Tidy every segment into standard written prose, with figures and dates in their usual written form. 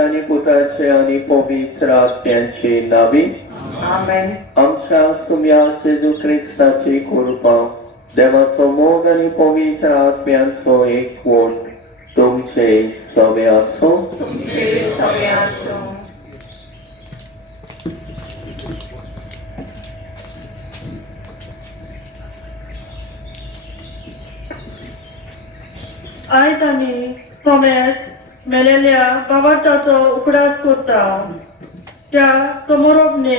आणि पुत्राचे आणि पवित्र आत्म्याचे नावे आमेन. आमच्या सुम्या जेजू ख्रिस्ताची कृपा देवाचो मोग आणि पवित्र आत्म्याचो एकवट तुमचे सवे असो. आयज आमी सोमेस मेलेल्या बाबाटाचो उकडास करता. त्या समोरोपणे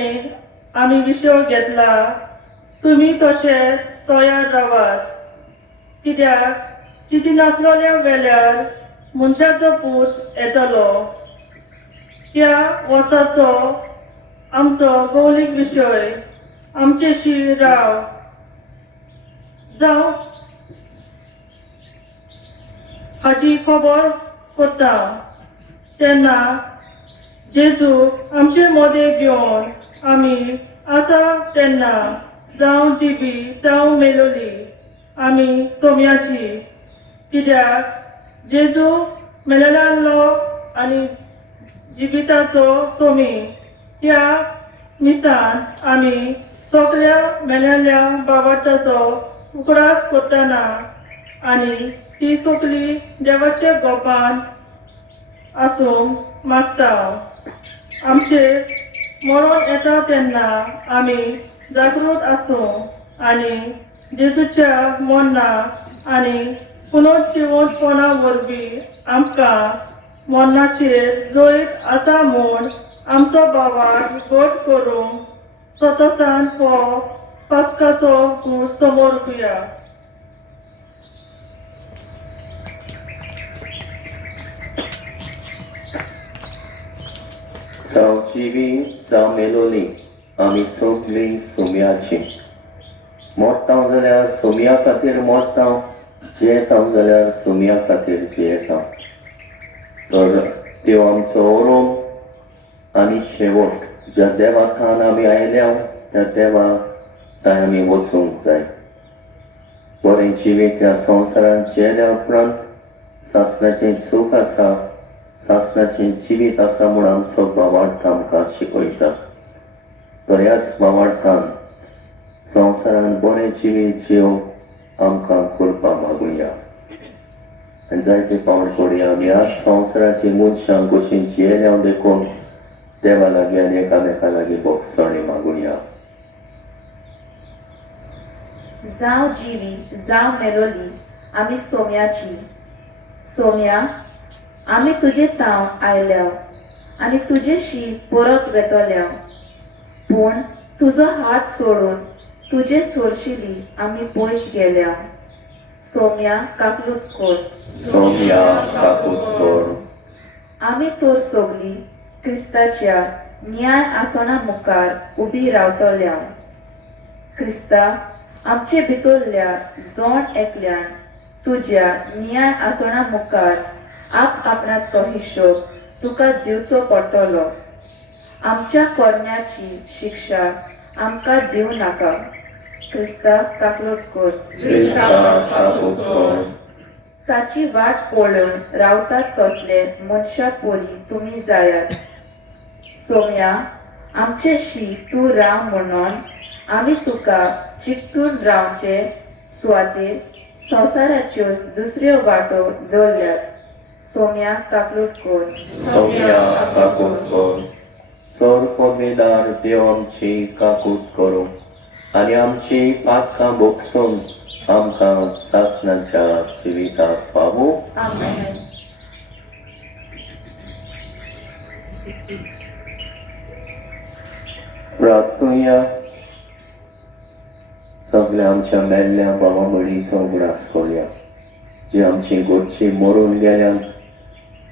आमी विशय घेतला, तुमी तशे तयार रावात, कित्याक चिती नासलोल्या वेल्यार मनशाचो पूत येतलो. त्या वचाचो आमचो गौलीक विशय आमचेशी राव जावं हाची खबर करता. तेन्ना जेजू आमचे मोदे घेवन आमी आसा तेन्ना जावं जिबी जावं मेलोली आमी सोम्याची, कित्याक जेजू मेलेल्लो आनी जिबिताचो सोमी. त्या मिसान आमी सगळ्या मेलेल्या बाबाटाचो उकडास करतना आनी ती सगळी देवाचे गोपान आसूंक मागता. आमचे मरण येता तेन्ना आमी जागृत आसूं आनी जेजूच्या मरणा आनी पुनर्जिवंतपणा वरवीं आमकां मरणाचेर जैत आसा म्हूण आमचो भावाक घट करूंक स्वतसान हो पास्काचो गूळ समोर घेवया. जावं जिबी जावं मेलोली आमी सगळीं सोम्याची. मरता जाल्यार सोम्या खातीर मरता, जियेता जाल्यार सोम्या खातीर जियेता. तर देव आमचो ओरोम आनी शेवट ज्या देवा थान आमी आयल्या त्या देवा थंय आमी वचूंक जाय. बरें जिवीत ह्या संवसारांत जियेल्या उपरांत सासणाचें सूख आसा, सासणाचें जिवीत आसा म्हूण आमचो भावार्थ आमकां शिकयता. तर ह्याच भावार्थान संवसारांत बरें जिवीत जिवंक आमकां कृपा मागुया. आनी जायते पावण करुया आमी ह्या संवसाराची मनशां कशीं जियेल्या देखून देवा लागीं आनी एकामेका लागीं भोगसणी मागुया. जावं जिवी जावं मेलोली आमी सोम्याची. सोम्या, आमी तुजे ताव आयल्या आनी तुजेशी परत वेतोल्या, पूण तुजो हात सोडून तुजे सोडशिली आमी पयस गेल्या. सोम्या काकलूत कोर. सोम्या काकूत कोर. आमी तर सगळीं क्रिस्ताच्या न्याय आसना मुखार उबी रावतल्या. क्रिस्ता आमचे भितरल्या जोण एकल्यान तुज्या न्याय आसना मुखार आप आपणाचो हिशोब तुका दिवचो पडटलो. आमच्या कर्म्याची शिक्षा आमकां दिवं नाका. क्रिस्ता काकलूत कोर. ताची वाट पळोवन रावतात तसले मनशा पोली तुमी जायात. सोम्या, आमचेशी तूं राव म्हणून आमी तुका चिकटून रावचे सुवातेर संवसाराच्यो दुसऱ्यो वाटो दवरल्यात. सोम्या काकलूत कोर. सोम्या काकूत कोर. सोर पोरमेदार देव आमची काकूट करूं आनी आमची पाखां बोगसून आमकां सासणाच्या जिविताक पावूं. आमेन. प्रार्थुया सगळ्या आमच्या मेल्ल्या भावा भयणीचो उगडास करूया. जी आमची गोडची मरून गेल्या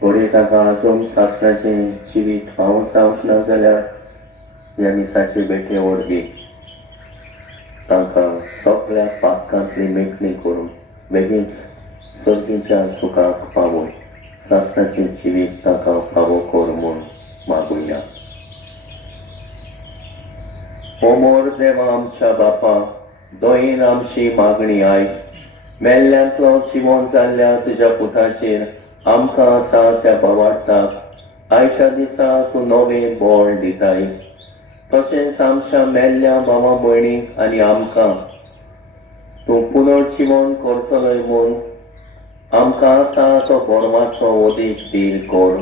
बरे ताका आजून सासणाचे जिवीत पावूं जावंक ना जाल्यार ह्या दिसाचे बेटे वरवीं तांकां सगळ्या पातकांतली मेकळी करून बेगीच सर्गीच्या सुखाक पावूं सासणाचे जिवीत ताका फावो कर म्हूण मागुया. ओ मोर देवा आमच्या बापा, दोयीन आमची मागणी आयक. मेल्ल्यांतलो जिवंत जाल्ल्या तुज्या पुताचेर आमकां आसा त्या भावार्थाक आयच्या दिसा तूं नवें बळ दिताय. तशेंच आमच्या मेल्ल्या भावा भयणीक आनी आमकां तूं पुनर्जिवन करतलोय म्हूण आमकां आसा तो बोरमाचो ओदेक दीर कर.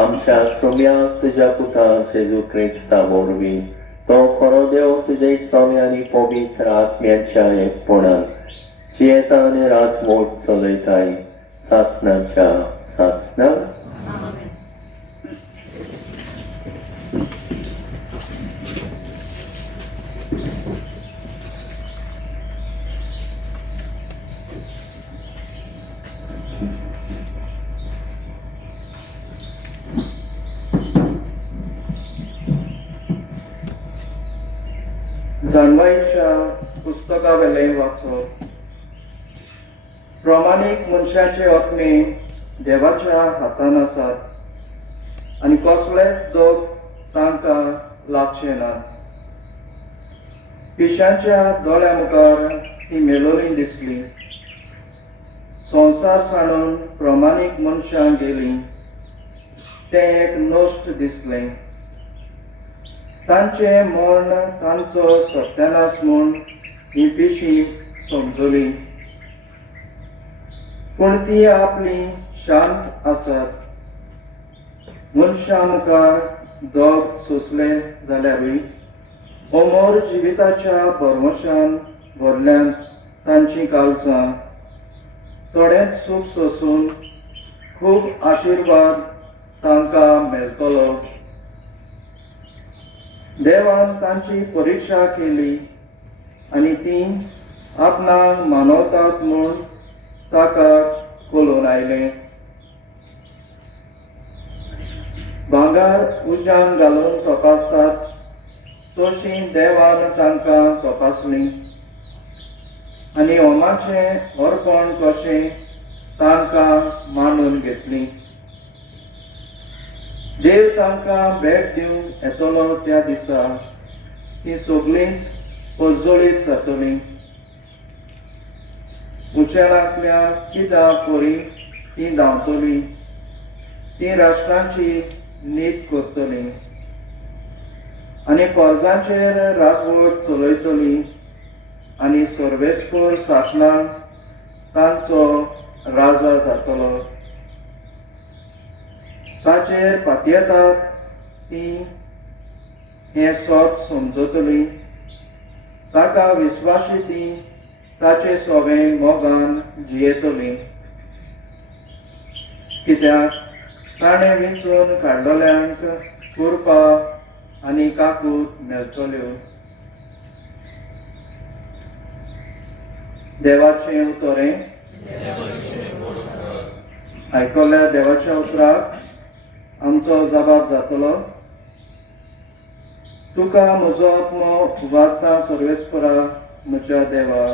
आमच्या सोम्याक तुज्या पुता जेजू क्रिस्ता वरवीं तो खरो देव तुजे सोम्य आनी पवित्र आत्म्याच्या एकपणान जियेता आनी राजमोट चलयताय सासणाच्या सासणाक. जाणवाईच्या पुस्तका वेलें वाचप. प्रामाणीक मनशाचे आत्मे देवाच्या हातान आसात आनी कसलेच दोग तांकां लागचे ना. पिशांच्या दोळ्या मुखार ती मेलोनी दिसली. संवसार साणून प्रामाणीक मनशां गेली तें एक नश्ट दिसलें. तांचे मरण तांचो सत्यानाश म्हूण ही पिशी समजली. पूण ती आपली शांत आसात. मनशां मुखार दोग सोंसले जाल्यारूय अमोर जिविताच्या भरवशान भरल्यान तांची काळजां थोडेंच सूख सोंसून खूब आशिर्वाद तांकां मेळटलो. देवान तांची परिक्षा केली आनी ती आपणाक मानवतात म्हूण ताका कळून आयलें. भांगर उज्यान घालून तपासतात तशीं देवान तांकां तपासलीं आनी होमाचें अर्पण कशें तांकां मानून घेतलीं. देव तांकां भेट दिवंक येतलो त्या दिसा ती सगळींच पजळीत जातलीं. उचेलांतल्या कित्या परी ती धांवतलीं. ती राष्ट्रांची नीत करतलीं आनी कर्जांचेर राजवट चलयतलीं आनी सर्वेस्पर शासनान तांचो राजा जातलो. ताचेर पातयेतात ती हें सत समजतली. ताका विस्वाशी ती ताचे सोवें मोगान जियेतली. कित्याक ताणें विंचून काडलेल्यांक कुरपा आनी काकूट मेळटल्यो. देवाचें उतरें. आयकल्ल्या देवाच्या उतराक आमचो जबाब जातलो. तुका म्हजो आत्मो उबारता सर्वेस्परा म्हज्या देवा.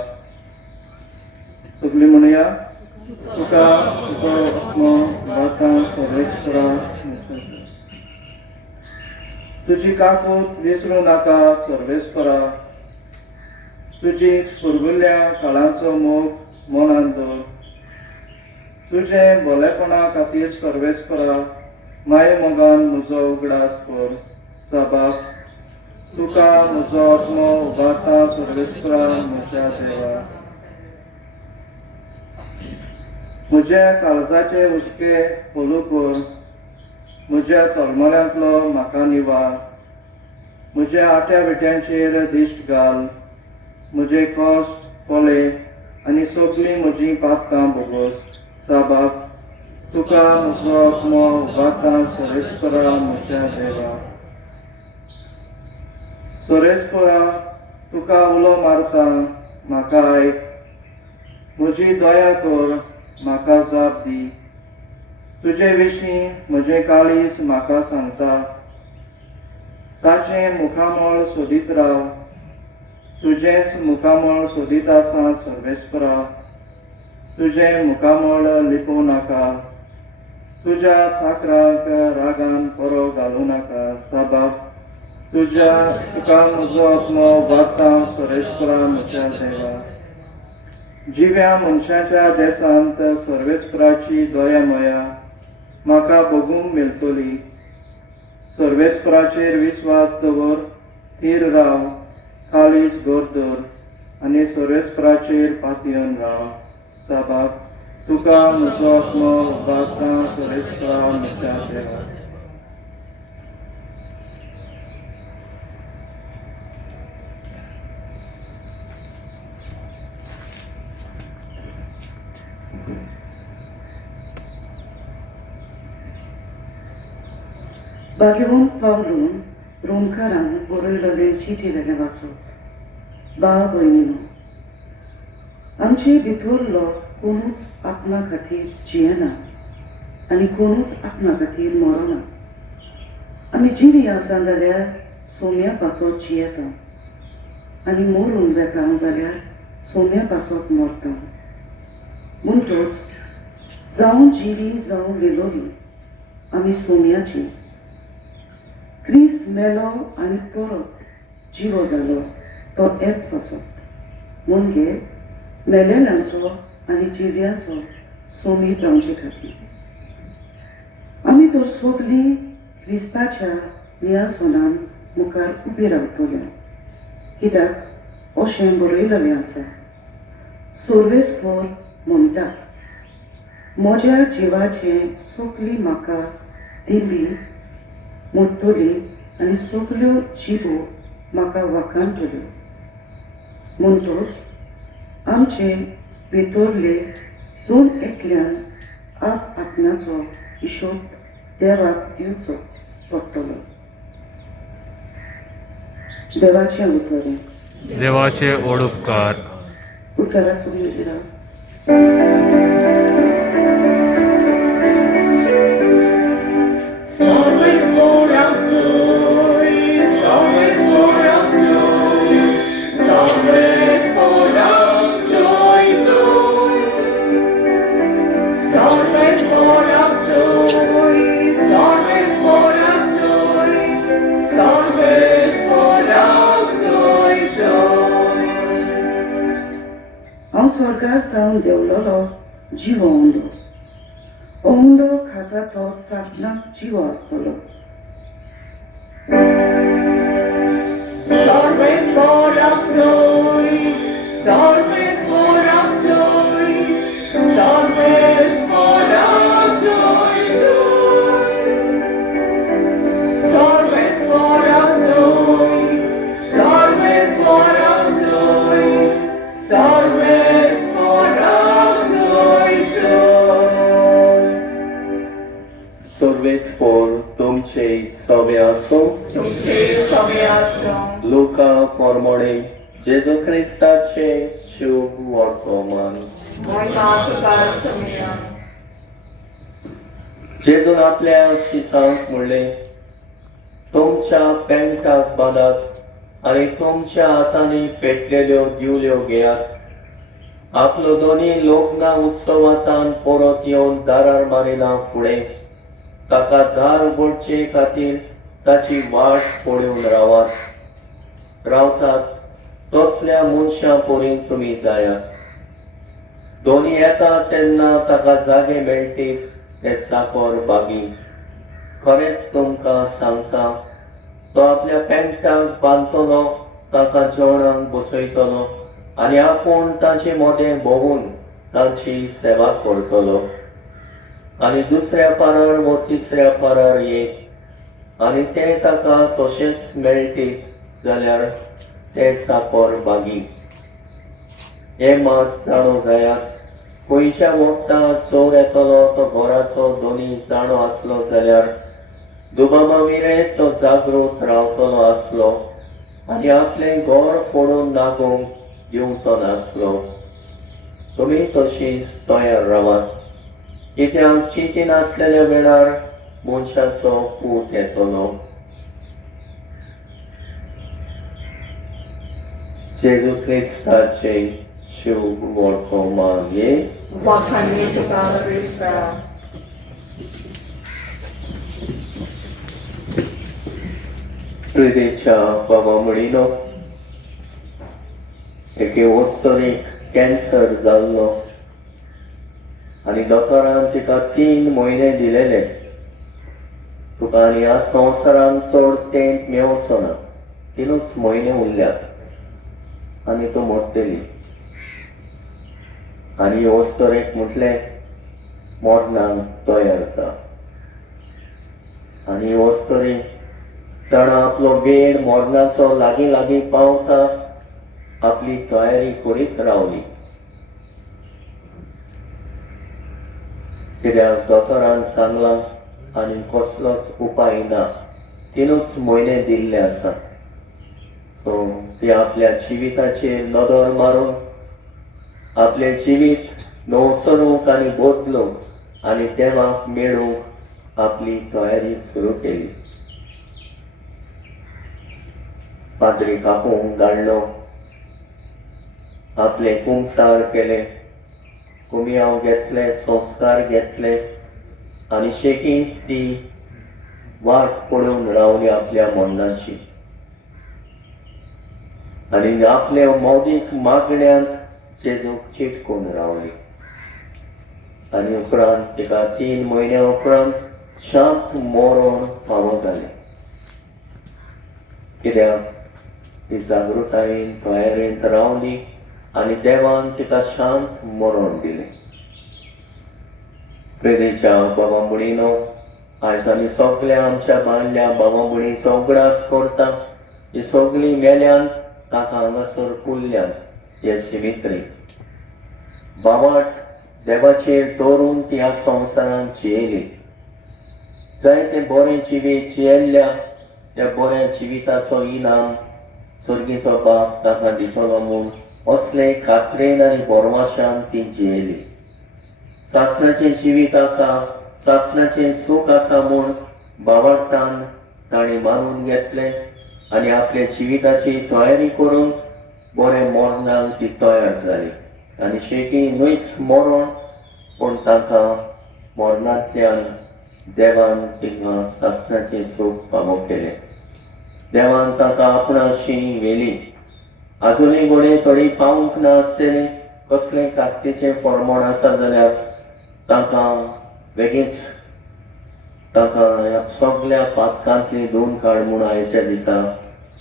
सगळीं म्हणया. तुका म्हजो आत्मो उबारता सर्वेस्परा म्हज्या देवा. तुजी काकूट विसरूं नाका सर्वेस्परा. तुजी पुर्विल्ल्या काळांचो मोग मनांत दवर. तुजे भलेपणा खातीर सर्वेस्परा माय मोगान म्हजो उगडास कर. जबाब. तुका म्हजो आत्मो उबारता सर्वेस्परा म्हज्या देवा. म्हज्या काळजाचे उस्के पोलू कर. म्हज्या तोलमोल्यांतलो म्हाका निवार म्हज्या आट्या बिट्यांचेर दिश्ट घाल म्हजे कश्ट कोले आनी सगळीं म्हजीं पातकां बोगोस साबाक तुका म्हजो आत्मो उबारता सोरेस्परा म्हज्या देवा सोरेस्परा तुका उलो मारता म्हाका आयक म्हजी दया कर म्हाका जाप दी तुजे विशीं म्हजें काळीज म्हाका सांगता ताचें मुखामळ सोदीत राव तुजेंच मुखामळ सोदीत आसा सर्वेस्परा तुजें मुखामळ लिपू नाका तुज्या चाकराक रागान परो घालूं नाका साबाब तुका म्हजो आत्मो उबारता सर्वेस्परा म्हज्या देवा जिव्या मनशाच्या देसांत सर्वेस्पराची दया मया म्हाका बगूंक मेळटली सर्वेस्पराचेर विस्वास दवर थीर राव काळीज गोरदर आनी सर्वेस्पराचेर पातयेवन राव साबाक तुका म्हजो आत्मो उबारता सर्वेस्परा म्हज्या देवा Bagheron Paulun Romkaran बरयलेले चिठी वेले वाचप बाळ भयणीनो आमचे भितरलो कोणूच आपणा खातीर जियेना आनी कोणूच आपणा खातीर मरना आमी जिवी आसा जाल्यार सोम्या पासत जियेता आनी मरून वेता जाल्यार सोम्या पासत मरता म्हणटच जावं जिवी जावं मेलोली आमी सोम्याची क्रिस्त मेलो आनी परत जिवो जालो तो हेच पासत म्हणजे मेलेल्यांचो आनी जिव्यांचो सोमी जावचे खातीर आमी तर सगळीं क्रिस्ताच्या नियासोनान मुखार उबी रावतले कित्याक अशें बरयलेलें आसा सर्वेस्पर म्हणटा म्हज्या जिवाचें सगळीं म्हाका दिली मोडटली आनी सगल्यो जिवो म्हाका वाखाणटल्यो म्हणटच आमचे भितरले जोन एकल्यान आप आपणाचो हिशोब देवाक दिवचो पडटलो देवाचें उतरें देवाचे ओडुपकार उतराक सगळीं उबी राव हांव स्वर्गार थावन देंवलोलो जिवो हुंडो खाता तो सासणाक जिवो आसतलो Sorvespor तुमचे सवे आसो लोका पोरमोडे जेजू क्रिस्ताचे शुभ वर्तमान जेजून आपल्या शिसांक म्हणले तुमच्या पेंटाक बांदात आनी तुमच्या हातांनी पेटलेल्यो दिवल्यो घेयात आपलो दोनी लोकना उत्सवातान परत येवन दारार मारिना फुडें ताका दार उगडचे खातीर ताची वाट पळोवन रावतात तसल्या मनशां परी तुमी जायात दोनी येता तेन्ना ताका जागे मेळटे ते चाकर बागी खरेंच तुमकां सांगता तो आपल्या पेंटाक बांदतलो ताका जेवणाक बसयतलो आनी आपूण ताचे मोदें भोगून तांची सेवा करतलो आनी दुसऱ्या पारार वो तिसऱ्या पारार एक आनी ते ताका तशेंच मेळटीत जाल्यार ते चाकर बागी. हे मात जाणो जायात, खंयच्या वखदां चोर येतलो तो घराचो दोनी जाणो आसलो जाल्यार दुबाबाविरें तो जागृत रावतलो आसलो आनी आपलें घर फोडून नागोंक दिवचो नासलो. तुमी तशींच तयार रावात, कित्याक चिंती नासलेल्या वेळार मनशाचो पूत येतलो. जेजू क्रिस्ताचे शुभ वर्तमान ये Wakanie tuka Krista. प्रिदेच्या बाबा मुडीनो एके वस्तरीक कॅन्सर जाल्लो आनी डॉक्टरान तिका 3 म्हयने दिलेले. तुका आनी ह्या संवसारान चड तेंप मेळचो ना, 3च म्हयने उरल्यात आनी तूं मोडटली. आनी वस्तरेक म्हटलें मरणाक तयार जा. आनी वस्तरी जाणा आपलो वेळ मरणाचो लागीं लागीं पावता आपली तयारी करीत रावली. कित्याक दोतोरान सांगलां आनी कसलोच उपाय ना, 3च म्हयने दिल्ले आसा. सो ती आपल्या जिविताचेर नदर मारून आपले जिवीत नवसरूंक आनी बदलूंक आनी देवाक मेळूंक आपली तयारी सुरू केली. पाद्री कापूंक धाडलो, आपले कुंसार केले, कुमियाव घेतले, संस्कार घेतले आनी शेकीत ती वाट पडून रावली आपल्या मरणाची. आनी आपल्या मौदीक मागण्यांत जेजूक चिटकून रावली. आनी उपरांत तिका 3 म्हयन्या उपरांत शांत मरण फावो जालें. कित्याक ती जागृतायेन तयारेंत रावली आनी देवान तिका शांत मरण दिलें. प्रेदेच्या बाबा मुडीनो, आयज आमी सगल्या आमच्या बांदल्या बाबा मुडीचो उगडास करता. ही सगळीं मेल्यान ताका हांगासर कुल्ल्यान हे शिमित्री बावाट देवाचेर दवरून ती ह्या संवसारांत जियेली. जायते बरें जिवीत जियेल्ल्या त्या बऱ्या जिविताचो इनाम सर्गीचो बाप ताका दितलो म्हूण असले खात्रेन आनी बोरवाशान ती जियेली. सासणाचें जिवीत आसा, सासणाचें सूख आसा म्हूण बावाटान ताणें मानून घेतलें आनी आपल्या जिविताची तयारी करून बरें मरणाक ती तयार जाली. आनी शेकी न्हूच मरण पूण ताका मरणांतल्यान देवान तिका सासणाचें सूख फावो केलें. देवान ताका आपणाशी व्हेली. आजुनूय घोडे थोडी पावूंक ना आसतली, कसलें कास्तीचें फळमण आसा जाल्यार ताका बेगीच ताका ह्या सगळ्या पातकांतली धुवन काड म्हूण आयच्या दिसा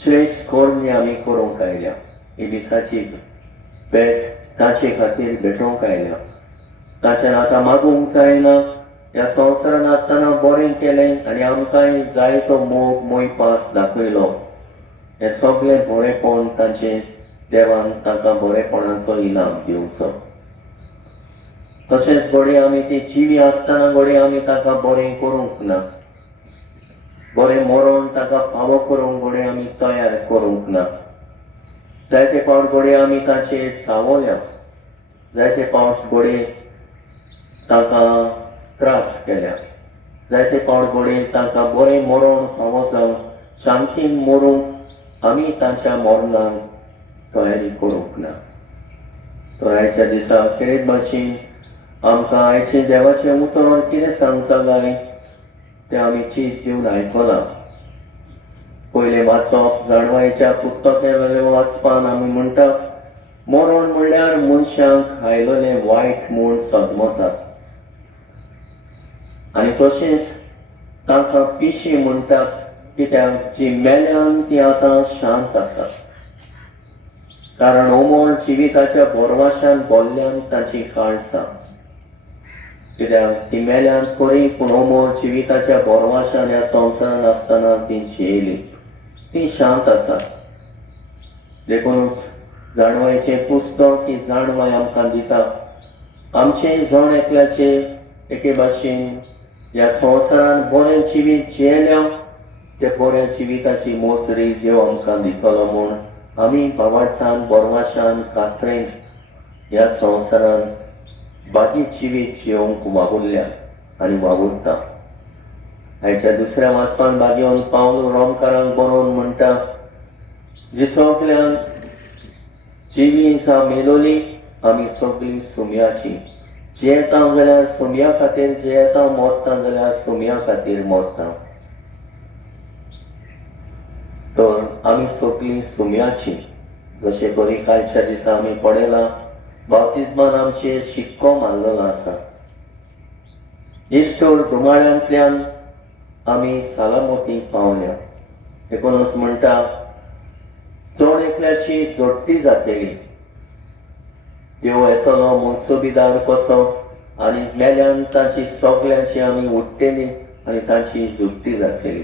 श्रेश्ठ कर्मी आमी करूंक आयल्या. ही दिसाची भेट ताचे खातीर भेटोवंक आयल्या. ताच्यान आतां मागूंक जायना. ह्या संवसारान आसतना बरें केलें आनी आमकांय जायतो मोग मोयपास दाखयलो. हें सगळें बरेंपण ताचें देवान ताका बरेपणाचो इनाम दिवचो. तशेंच घोडे आमी ती जिवी आसतना घोडे आमी ताका बरें करूंक ना. बरें मरण ताका फावो करूंक घोडे आमी तयार करूंक ना. जायते फावट घोडे आमी ताचेर चावल्या. जायते फावट घोडे ताका त्रास केल्या. जायते फावट घोडे ताका बरें मरण फावो जावन शांतीन मरूंक आमी तांच्या मरणाक तयारी करूंक ना. तो आयच्या दिसा खेरीत भाशेन आमकां आयचे देवाचें उतर कितें सांगता काय तें आमी चीज दिवन आयकलां. पयलें वाचप जाणवायेच्या पुस्तकावेलें वाचपान आमी म्हणटा मरण म्हणल्यार मनशाक आयलोलें वायट म्हूण समजतात आनी तशेंच ताका पिशी म्हणटात, कित्याक जी मेल्यान ती आतां शांत आसा. कारण अमोल जिविताच्या बोरवाशान भरल्यान ताची काळजा. कित्याक ती मेल्यान खरी पूण अमोल जिविताच्या बोरवाशान ह्या संवसारान आसतना ती जियेली. ती शांत आसा. देखूनच जाणवायचें पुस्तक ही जाणवाय आमकां दिता. आमचे जण एकल्याचे एके भाशेन ह्या संवसारान बरें जिवीत जियेल्या ते बऱ्या जिविताची मोजरी देव आमकां दितलो म्हूण आमी भावार्थान बोरवाशान कात्रेन ह्या संवसारान बागीत जिवीत जियोंक वावुरल्या आनी वावुरता. आयच्या दुसऱ्या वाचपान बागेवन पावलो रोमकारांक बरोवन म्हणटा, जिसोकल्यान जिवी सा मेलोली आमी सगळीं सुमयाची. जियेता जाल्यार सुमया खातीर जियेता, मरता जाल्यार सुमया खातीर मरता. तर आमी सगळीं सुमयाची. जशें बरी कालच्या दिसा आमी पळयलां, बाप्तिस्मान आमचेर शिक्को मारलेलो आसा. इश्टोर धुमाळ्यांतल्यान आमी सालामती पावल्या. देखूनच म्हणटा, चड एकल्याची जोडटी जातली. देव येतलो मुनसुबीदार कसो आनी मेल्यान ताची सगळ्यांची आमी उठ्ठेली आनी ताची जुट्टी जातली.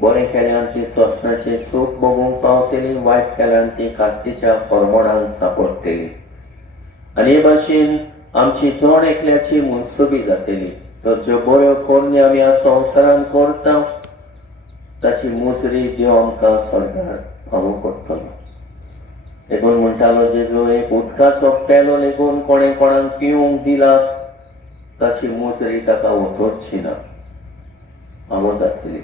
बरें केल्यान ती सोसणाचें सूख भोगूंक पावतली, वायट केल्यान ती कास्तीच्या फॉर्मोडान सांपडटली. आनी हे भाशेन आमची जण एकल्याची मुनसुबी जातली. तर ज्यो बऱ्यो कोरणी आमी ह्या संवसारान करता ताची मुजरी देव आमकां स्वर्गांत फावो करतलो. देखून म्हणटालो जेजू, एक उदकाचो पेलो लेगून कोणें कोणाक पिवंक दिला ताची मुजरी ताका वतोवची ना, फावो जातली.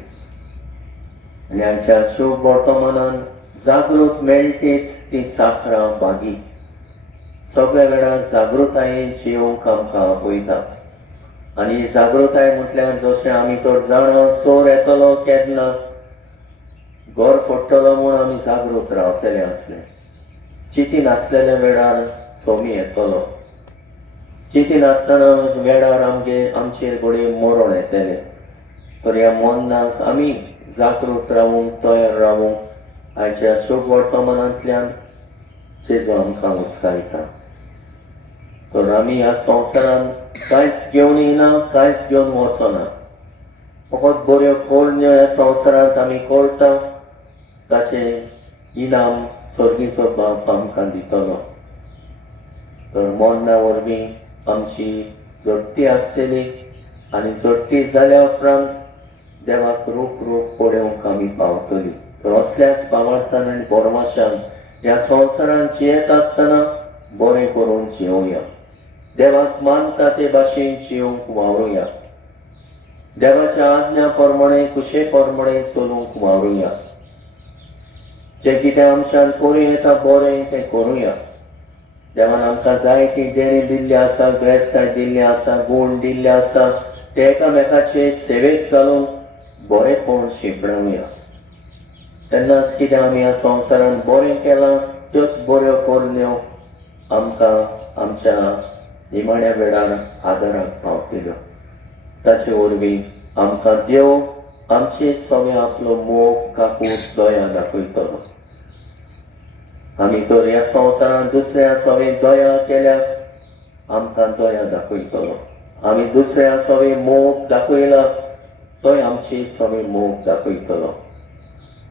आनी आमच्या शुभ वर्तमानान जागृत मेळटीत ती चाकरां बागी. सगळ्या वेळार जागृतायेन जियोंक आमकां आपयता. आनी जागृताय म्हटल्यार जशें आमी तर जाणा, चोर येतलो केन्ना घर फोडटलो म्हूण आमी जागृत रावतले आसले. चिती नासलेल्या वेळार सोमी येतलो. चिती नासतना वेळार आमचेर घडये मरण येतले. तर ह्या मरणाक आमी जागृत रावूंक, तयार रावूंक आयच्या शुभ वर्तमानांतल्यान जेजू आमकां उस्कायता. तर आमी ह्या संवसारान कांयच घेवन येना, कांयच घेवन वचना. फकत बऱ्यो कोरण्यो ह्या संवसारांत आमी करता, ताचें इनाम स्वर्गीचो बाप आमकां दितलो. तर मरना वरवीं आमची जोडटी आसतली आनी जोडटी जाल्या उपरांत देवाक रूप पळोवंक आमी पावतली. तर असल्याच भावार्थान आनी बोरमाशान ह्या संवसारान जियेत आसतना बरें करून जियोया. देवाक मानता ते भाशेन जियोंक वावरुया. देवाच्या आज्ञा प्रमाणे, कुशे प्रमाणे चलूंक वावरुया. जे कितें आमच्यान करूं येता बरें तें करुया. देवान आमकां जायती देणी दिल्ली आसा, ग्रेस्ताय दिल्ली आसा, गूण दिल्ले आसा, ते एकामेकाचे सेवेक घालून बरेंपण शिंपडावया. तेन्नाच कितें आमी ह्या संवसारान बरें केलां त्योच बऱ्यो कोरण्यो आमकां आमच्या निमाण्या वेळार आदाराक पावतल्यो. ताचे वरवीं आमकां देव आमचे सगळे आपलो मोग, काकूट, दया दाखयतलो. आमी तर ह्या संवसारान दुसऱ्या सगळे दया केल्यार आमकां दया दाखयतलो. आमी दुसऱ्या सगळे मोग दाखयला तोय आमची सगळे मोग दाखयतलो.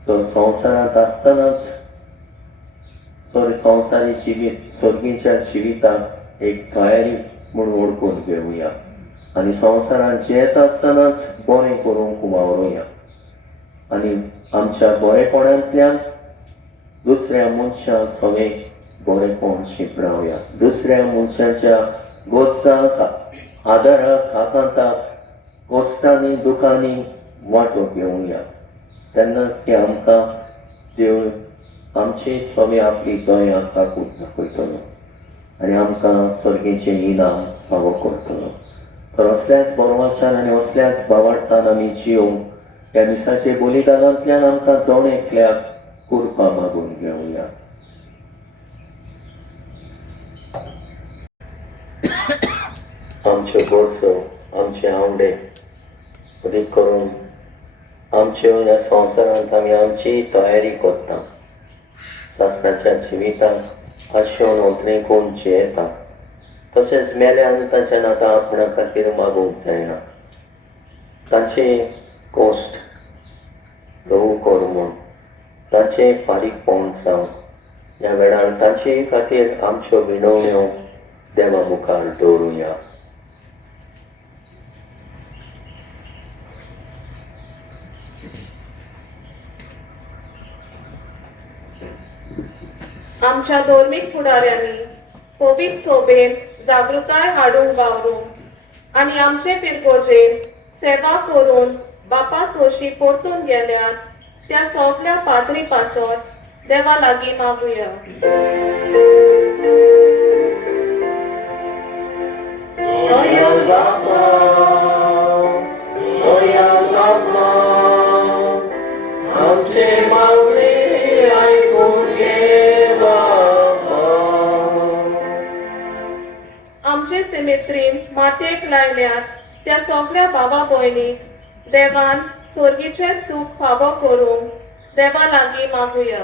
तो संवसारांत आसतनाच संवसारी जिवीत स्वर्गीच्या जिविताक एक तयारी म्हूण ओळखून घेवया. आनी संवसारांत जियेत आसतनाच बरें करूंक वावरुया. आनी आमच्या बरेपणांतल्यान दुसऱ्या मनशां सगळे बरेपण शिंपडावया. दुसऱ्या मनशाच्या गोरजांक, आदाराक, आकांताक, कश्टांनी, दुखांनी वांटो घेवया. तेन्नाच की आमकां देव आमचे सगळे आपली दया, काकूट दाखयतलो आनी आमकां स्वर्गीचें इनाम फावो करतलो. तर असल्याच बोरवाशान आनी असल्याच भावार्थान आमी जियोंक ह्या मिसाचे बलिदानांतल्यान आमकां जण एकल्याक कुर्पा मागून घेवया. आमच्यो गोरसो, आमचे आवडे अदीक करून आमच्यो ह्या संवसारांत आमी आमची तयारी करता. सासणाच्या जिवितांत आशेवन उतरेकून जियेता. तशेंच मेल्यान तांच्या नातां आपणा खातीर मागूंक जायना. तांचे कोश्ट ल्हवू कर म्हूण तांचे फारीकपण जावन ह्या वेळार तांचे खातीर आमच्यो विनवण्यो देवा मुखार दवरुया. आमच्या धर्मीक फुडाऱ्यांनी पवित्र सोबेन जागृताय हाडूंक वावरूंक आनी आमचे पिरकोजेर सेवा करून बापा सोशी परतून गेल्यात त्या सगल्या पाद्री पासत देवा लागीं मागुया. दयाल बापा, दयाल बापा, आमचे मागणे आयकून घे बापा. आमचे सिमेत्रीन मातयेक लायल्यात त्या सगल्या भावा भयणीक देवान स्वर्गीचे सूख फावो करूंक देवा लागीं मागुया.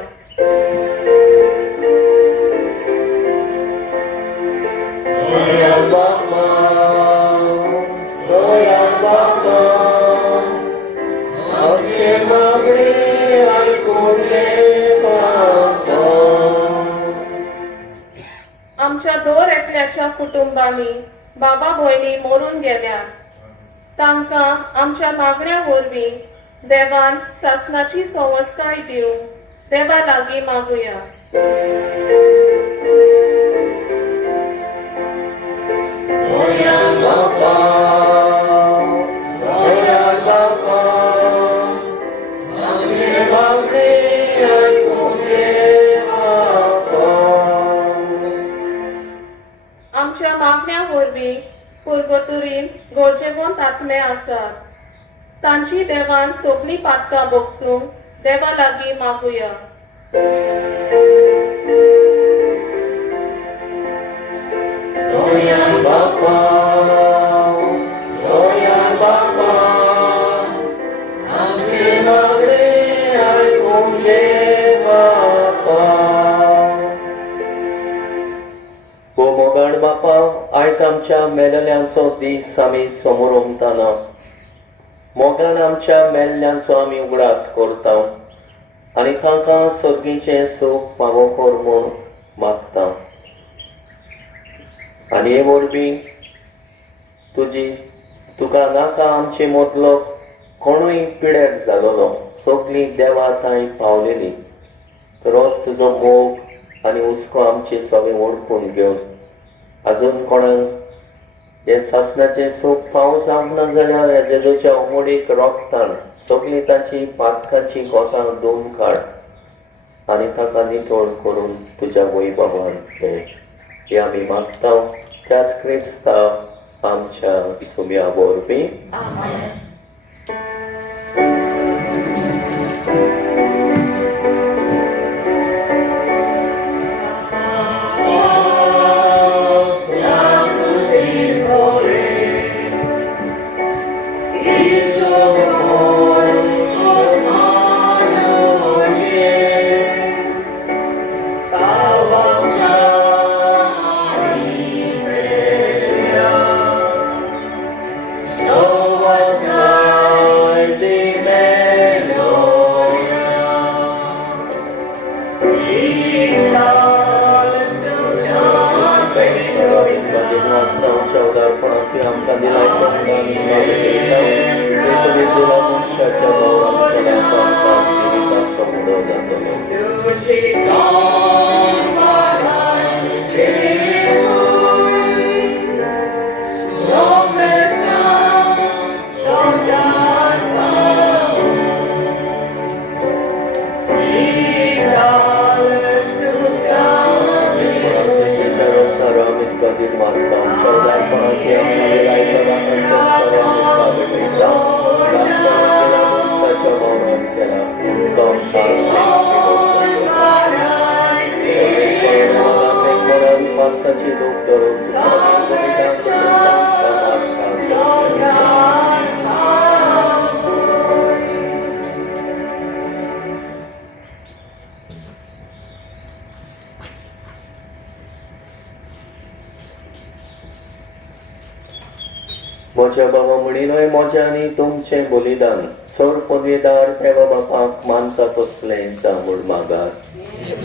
दयाल बापा, दयाल बापा, आमचे मागणे आयकून घे बापा. आमच्या दर एकल्याच्या कुटुंबांनी बाबा भयणी मरून गेल्यात तांकां आमच्या मागण्या वरवीं देवान सासणाची संवस्काय दिवंक देवा लागीं मागुया. दयाल बापा, दयाल बापा, आमचे मागणे आयकून घे बापा. आमच्या मागण्या वरवीं पुर्गतुरीन गरजेवंत आत्मे आसात तांची देवान सगळीं पातकां भोगसूंक देवा लागीं मागुया. दयाल बापा, दयाल बापा, आमचे मागणे आयकून घे बापा. हो मोगाळ बापा, आयज आमच्या मेलल्यांचो दीस आमी समोर उमताना मोगान आमच्या मेल्ल्यांचो आमी उगडास करता आनी तांकां सगळींचें सूख फावो कर म्हूण मागता. आनी हे वरवीं तुका नाका आमचे मदलो कोणूय पिड्यार जालोलो सगळीं देवा थंय पावलेलीं. रोज तुजो मोग आनी हुस्को आमचे सगळे ओळखून घेवन आजून कोणाक हे सासणाचें सूख फावो जावंक ना जाल्यार जेजूच्या उमोडीक रोगतान सगळीं तांची पातकांची गोतां धुवन काड आनी ताका नितळ करून तुज्या वैभवान घे. हे आमी मागता त्याच क्रिस्तांव आमच्या सुम्या वरवीं. म्हज्या बाबा म्हणिनय म्हजें आनी तुमचें बलिदान सर पदवेदार देवा बापाक मानता तसलें जांभूळ मागात. हे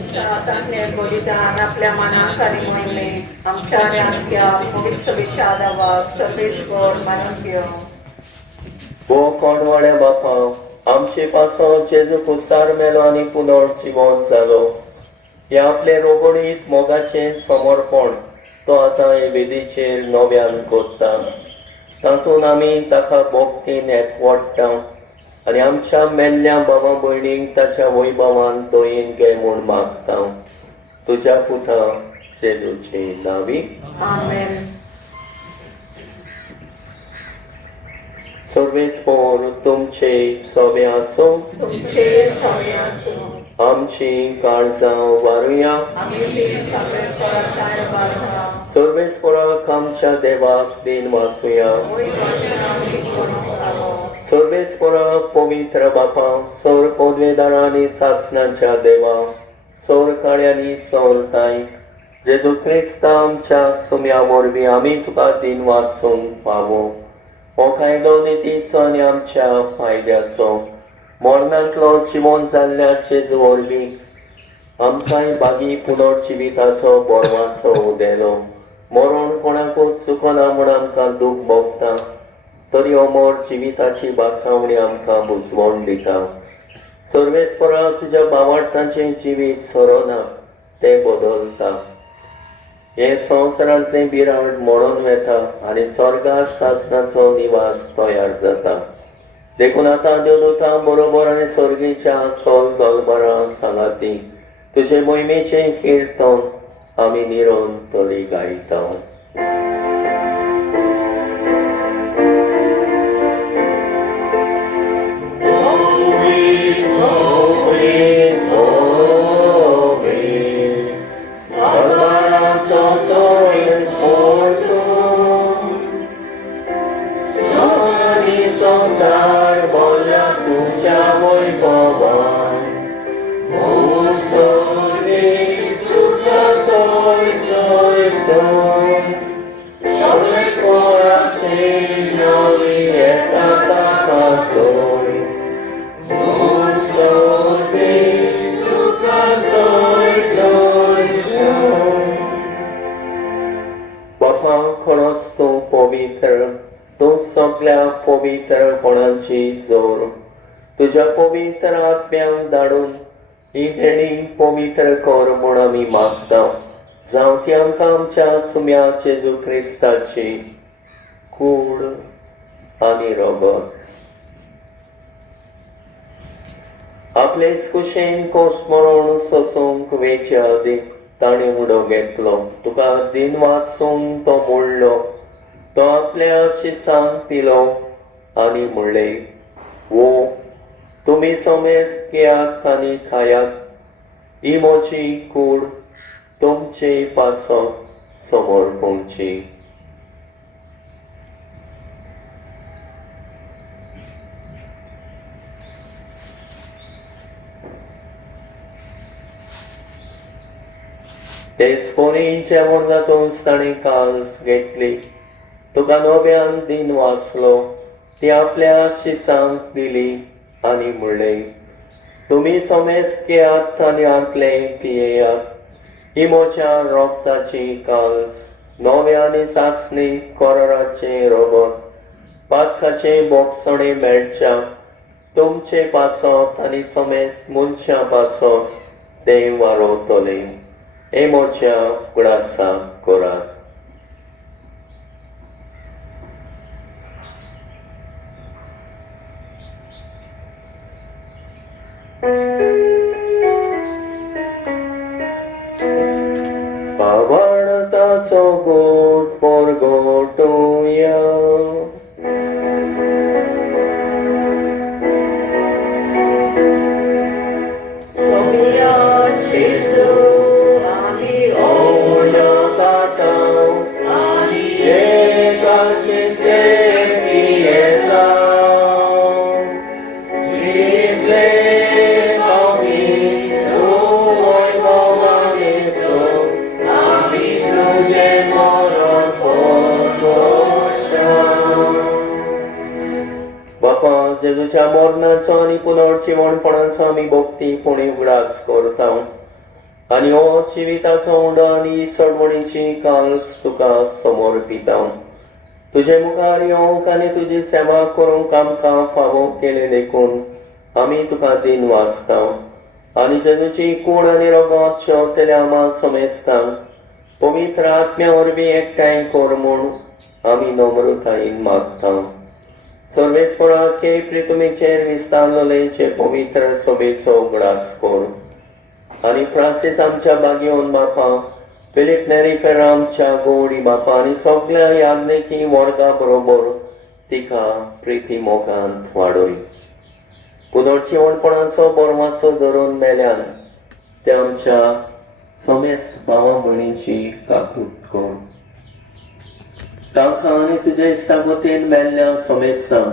बलिदान आपल्या मनात आणि म्हणले आमच्या आणि आमच्या पवित्र विचारावाक सर्वेश्वर मानून घेऊ. हो कोणवाड्या बापा, आमचे पासो जेजू कुसार मेलो आनी पुनर जिवंत जालो. हे आपले रोगणीत मोगाचें समर्पण तो आतां हे वेदीचेर नव्यान करता. तातूंत आमी ताका भोगतीन एकवटटा आनी आमच्या मेल्ल्या बाबा भयणीक ताच्या वैभवान दोयेन घे म्हूण मागता. तुज्या पुता जेजूची नावी. आमेन. सर्वेस्पर तुमचे सवे आसूं. तुमचे सगळे आसूं. आमची काळजां वारुया. आमी ती सर्वेश्वराक बाळगा. सर्वेस्पराक आमच्या देवाक दिन वासुया. वय वचन आमी करूंक हवो. सर्वेस्पराक पवित्र बापा, सौर पदवेदारा आनी सासणाच्या देवा, सौर काळ्यांनी सौर ताई, जेजू क्रिस्ता आमच्या सुम्या वरवीं आमी तुका दिन वासूंक पावो. हो कायदो नितीचो आनी आमच्या फायद्याचो मरणांतलो जिवंत जाल्ल्या जेजू वरवीं आमकांय बागी पुनर्जिविताचो बोरवासो उदेलो. मरण कोणाकूच चुकना म्हूण आमकां दूख भोगता, तरी अमर जिविताची बासावणी आमकां बुजवण दिता. सर्वेस्परा तुज्या भावार्थाचें जिवीत सरोना तें बदलता. हे संवसारांतलें बिराड मरून वेता आनी स्वर्गांत सासणाचो निवास तयार जाता. देखून आतां देवदूतां बरोबर आनी सर्गीच्या सोल दोलबारां सांगाती तुजे मोहिमेचें किर्तन आमी निरंतरी गायता. संसार बोला तुझ्या वैभवान, तुका सोय सोय सोय. सर्वेस्पराचे नवी येता ताका सोय. तुका सोय सोय सोय. बापा खरोच तूं पवित्र, तूं सगळ्या पवित्रपणाची जोर. तुज्या पवित्र आत्म्याक धाडून ही देणी पवित्र कर म्हूण आमी मागता. जावं ती आमकां आमच्या सुम्या जेजू क्रिस्ताची कूड आनी रगत. आपलेच कुशेन कोसमरण सोसूंक वेच्या आदी ताणें उडो घेतलो. तुका दिन वाचूंक तो मोडलो. तो आपल्या शिसांक पिलो आनी म्हणलें, वो तुमी समेस्त घेयात आनी खायात. ही म्हजी कूड तुमचे पासत समर्पूंची. ते स्पोरी जेवण जातूंच ताणें काल्स घेतली. तुका नव्यान दिन वाचलो. ती आपल्या शिसांक दिली आनी म्हणलें, तुमी समेस्त घेयात आनी आतले पियेयात. ही म्हज्या रोगताची काल्स, नव्या आनी सासणी कोराचे रगत, पातकाचे बोगसणे मेळच्या तुमचे पासत आनी समेस्त मनशां पासत तें वारोतलें. हे म्हज्या कुडासाक करात. पावाणताचो गोट परगटुया. सोमिया जेजू आमी ओवळ्यो काटाव आनी एकाचितले पियेता. इतले पावती तूं वैभवान येसो, आमी तुजें मरण परगटता. तुझ्या मरणाचो आनी पुनर्जिवणपणाचो आमी भोगतीपणी उगडास करता आनी हो जिविताचो उंडो आनी सडवणीची काल्स तुका समर्पिता. तुझे मुखार येवंक आनी तुजी सेवा करूंक आमकां फावो केले देखून आमी तुका दिन वाचता आनी जेजूची कूड आनी रगत शेवतले आमा समेस्ता पवित्र आत्म्या वरवीं एकठांय कर म्हूण आमी नम्रतायेन मागता. सर्वेस्परा के प्रितुमेचेर विस्तारलेचे पवित्र सभेचो उगडास कर आनी फ्रांसीस आमच्या बागयोन बापा, फिलीप नेरी फेरा आमच्या गोडी बापा आनी सगळ्या याज्ञिकी वर्गा बरोबर तिका प्रिती मोगांत वाडय. पुनर्जिवणपणाचो बोरमासो धरून मेल्यान ते आमच्या समेस्त भावा भयणीची काकूट कर. तांकां आनी तुज्या इश्टागतीन मेल्ल्या समेस्तांक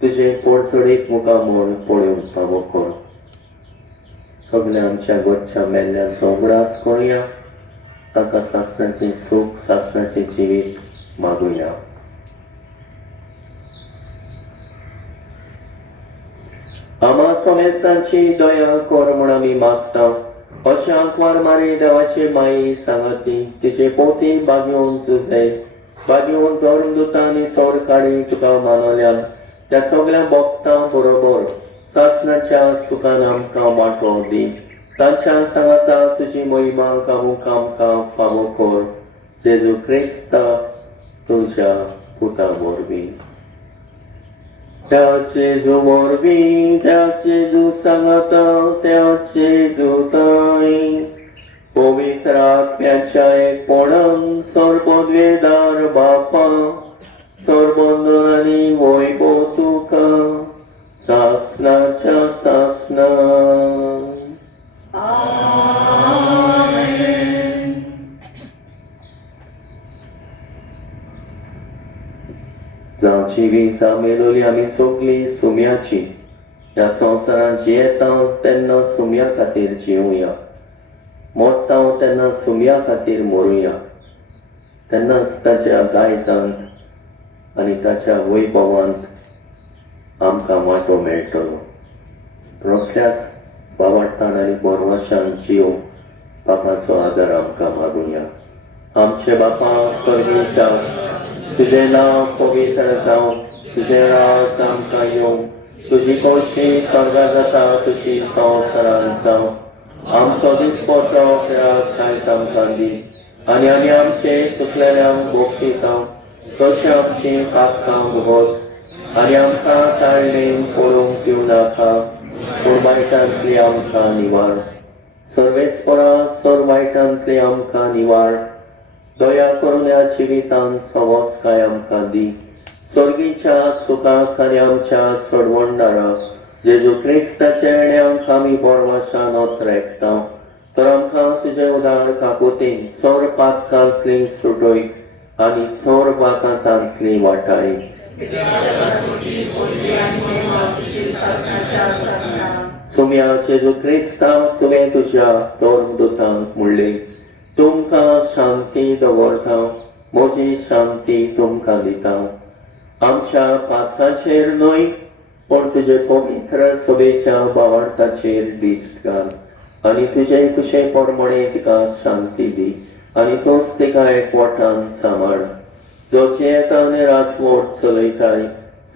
तुजे पोडसडीक मुखार म्हूण पळोवन फावो कर. सगळ्या आमच्या गोडच्या मेल्ल्याचो उगडास करुया. ताका सासणाचे सूख, सासणाचे जिवीत मागुया. आमा समेस्तांची दया कर म्हूण आमी मागता. अशा आंकवार मारी देवाचे माई सांगाती तिचे पोती बागयोन झुजे बागयोन धर्मदूतां आनी सरकारी तुका मानल्यान त्या सगळ्या भक्तां बरोबर सासणाच्या सुखान आमकां वांटो दी. तांच्या सांगाता तुजी महिमा कामूक आमकां फावो कर. जेजू क्रिस्ता तुज्या पुता वरवीं. त्या जेजू वरवीं, त्या जेजू सांगाता, त्या जेजू ताई पवित्र आत्म्याच्या एकपणान सर्वोद्वेदार बापा, सर्वंदन आनी वैभव तुका सासणाच्या सासणा. जावं जिवी जावं मेलोली आमी सगळीं सुम्याची ह्या संवसारांत जियेता तेन्ना सुम्या खातीर जिवुया. मोडटा तेन्ना सुम्या खातीर मरुया. तेन्नाच ताच्या दायजांत आनी ताच्या वैभवांत आमकां वांटो मेळटलो. रोसल्यास वावडटाण आनी बोरवशान जीव बापाचो आदार आमकां मागुया. आमचे बापा स्वर्गीच्या तुझे नांव पवित्र जावं, तुझे राज आमकां येवं, तुजी कळशी स्वर्गा जाता तशी संवसारांत जावं. आमचो दिसपडटो आज आयज आमकां दी आनी आमी आमचे चुकलेल्यांक बोगशिता तशें आमची पातकां भोगोस आनी आमकां ताळणेन पडोवंक दिवं नाका पूण वायटांतली आमकां निवाड. सर्वेस्परा सर वायटांतली आमकां निवाड. दया करून ह्या जिवितांत सवस्काय आमकां दी. सर्गीच्या सुखाक आनी आमच्या सडवणदारा जेजू क्रिस्ताच्या येण्याक आमी बोरवशान ओतरेकता. तर आमकां तुजे उदार काकुतीन सर पातकांतली सुटय आनी सर बातांतली वाटाय. सुम्या जेजू क्रिस्ता तुवें तुज्या धर्मदूतांक म्हणलें तुमकां शांती दवरता, म्हजी शांती तुमकां दिता. आमच्या पातकांचेर न्हय पण तुजे पवित्र सभेच्या बावार्थाचेर दिश्ट घाल आनी तुजे कुशे परमणे तिका शांती दी आनी तोच तिका एकवटान सांबाळ. जो जियेता आनी राजवट चलयताय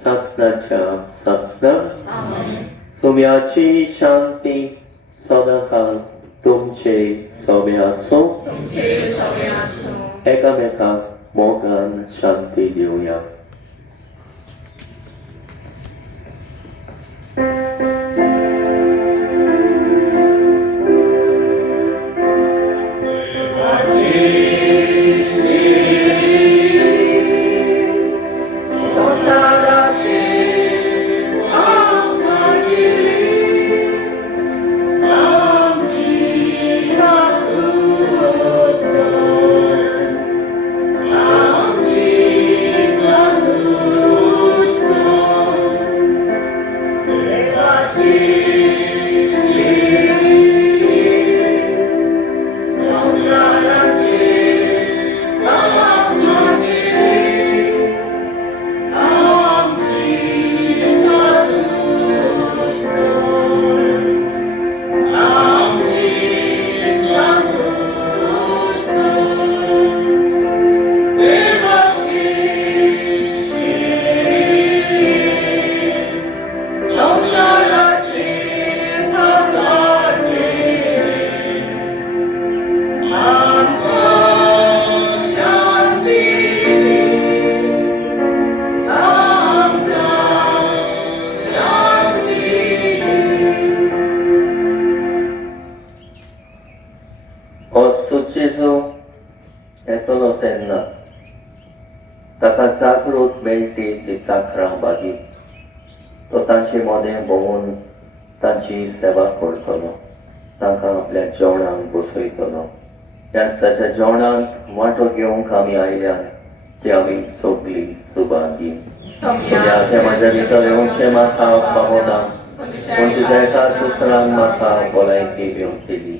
सासणाच्या सासणा. सुम्याची शांती सदांकाल तुमचे सोबे आसूं. एकामेकाक मोगान शांती दिवया. हो सुचेजो येतलो तेन्ना ताका जागृत मेळटी ती चाकरां बागी तो तांचे मोदें भोवून तांची सेवा करतलो तांकां आपल्या जेवणाक बसयतलो त्याच ताच्या जेवणाक वांटो घेवंक आमी आयल्यान ते आमी सगळीं सुभागी सगळ्या ते म्हाज्या भितर येवचें म्हाका पावना पूण तुज्या एका सुत्रान म्हाका भलायकी घेवन दिली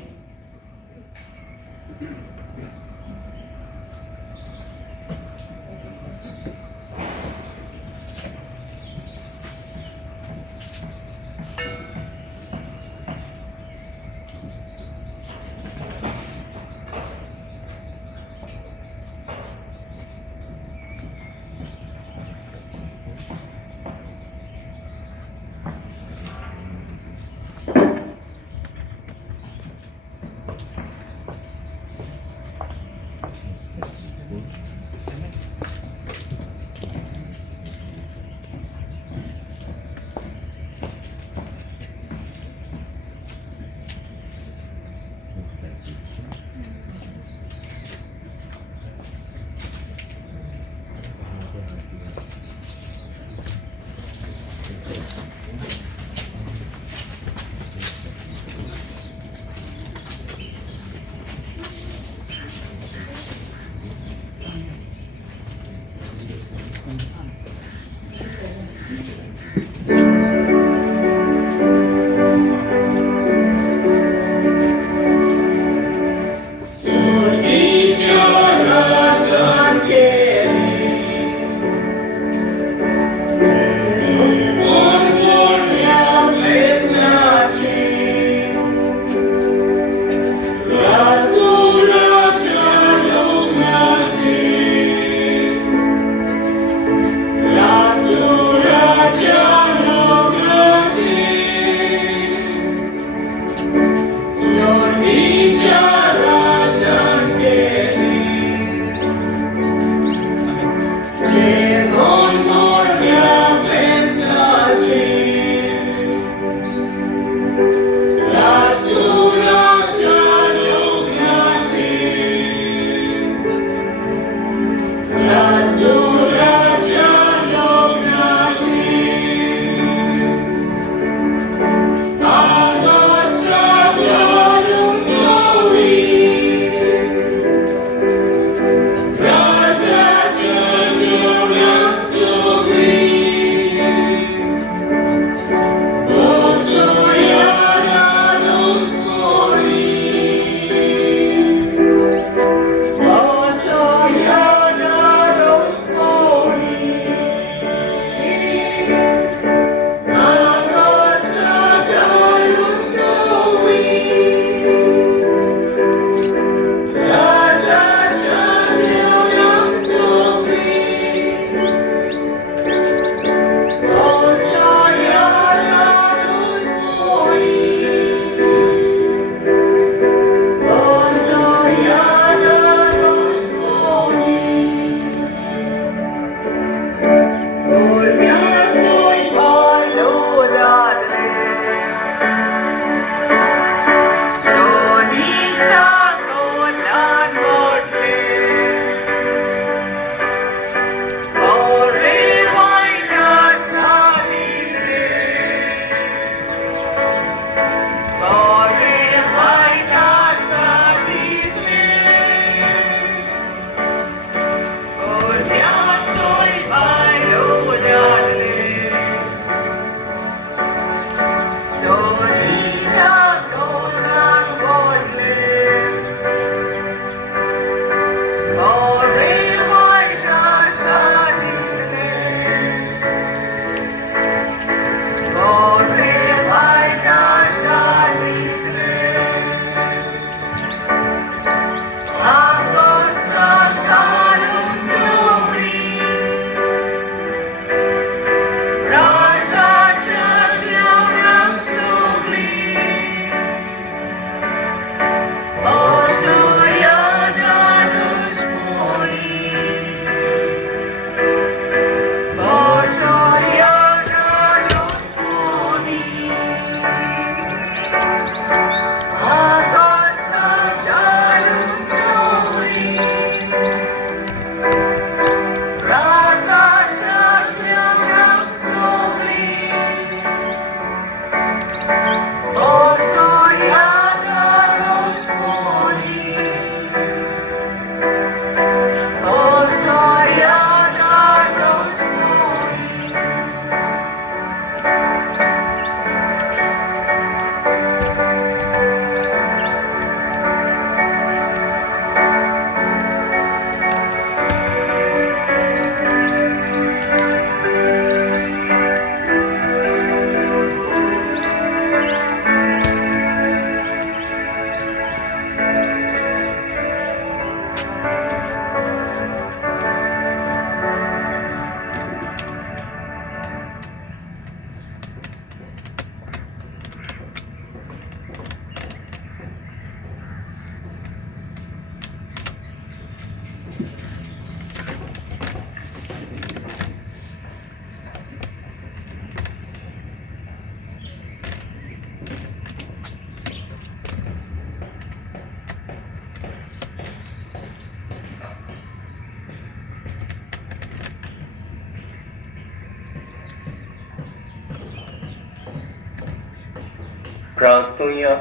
प्रार्थूया.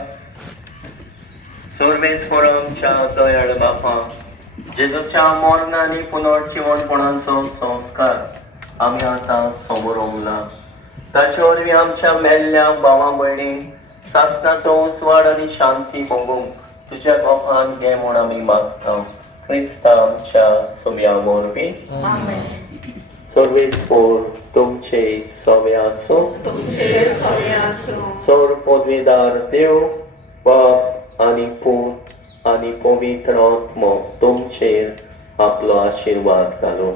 सर्वेस्वर आमच्या दयाळ बापा, जेजूच्या मरण आनी पुनर्जीवनपणाचो संस्कार आमी आतां समोर उरला. ताचे वरवीं आमच्या मेल्ल्या भावा भयणी सासणाचो उजवाड आनी शांती भोगूंक तुज्या गोपान घे म्हूण आमी मागता. क्रिस्ता आमच्या सोम्या वरवीं. सर्वेस्वर तुमचे सोवे आसूं. सौर पदवीदार देव बाप आनी पूत आनी पवित्र आत्मो तुमचेर आपलो आशिर्वाद घालूं.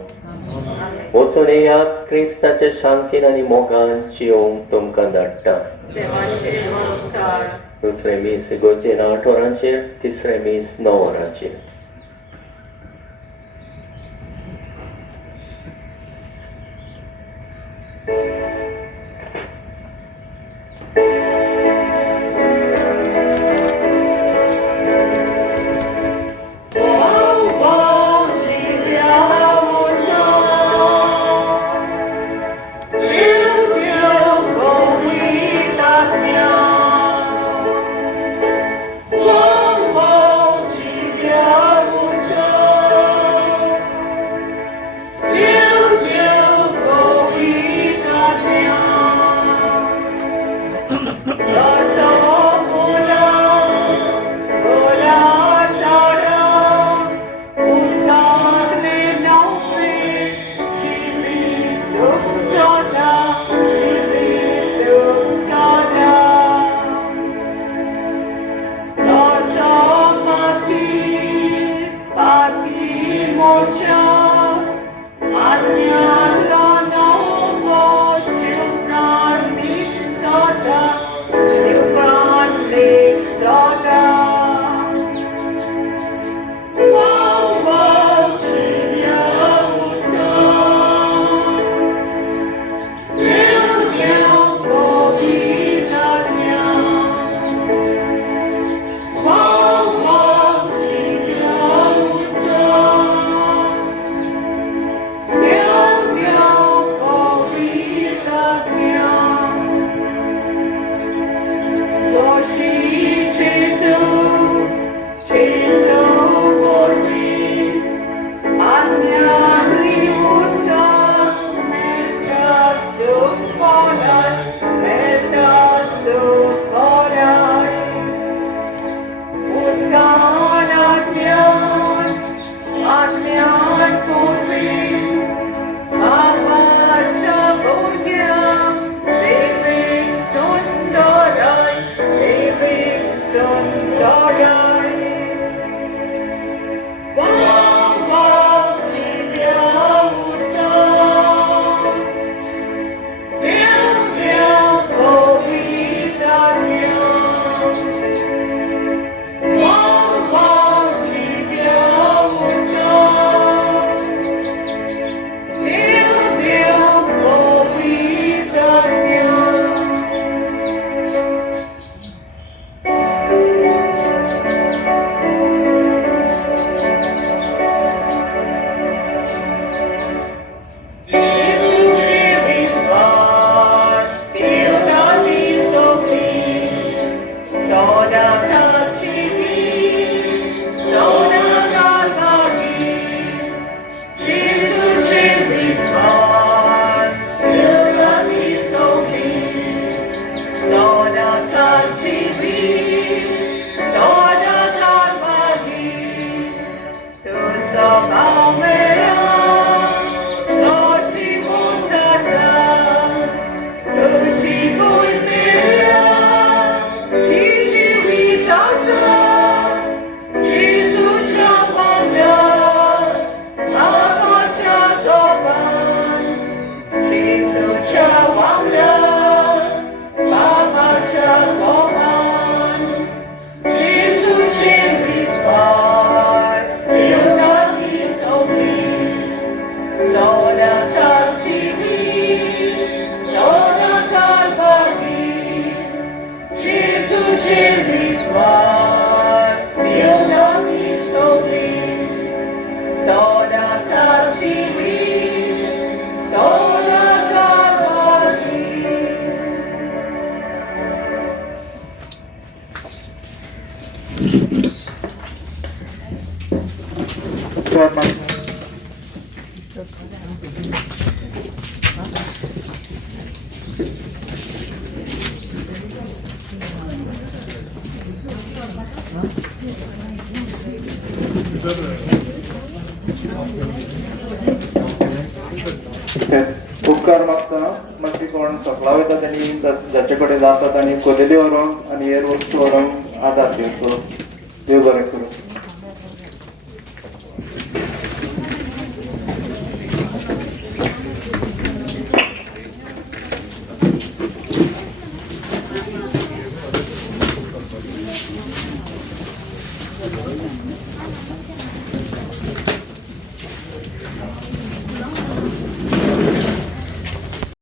वचून येयात, क्रिस्ताच्या शांतीन आनी मोगान जियोंक तुमकां धाडटा. दुसरे मीस इगोर्जेन 8 वरांचेर, तिसरे मीस 9 वरांचेर. Yeah. उपकार मागता उपकार मागता मागची कोण सकला वयता त्यांनी जाचे कडेन जातात आनी कदेली व्हरोंक आनी हेर वस्तू व्हरोंक आदार दिवचो देव बरें करूं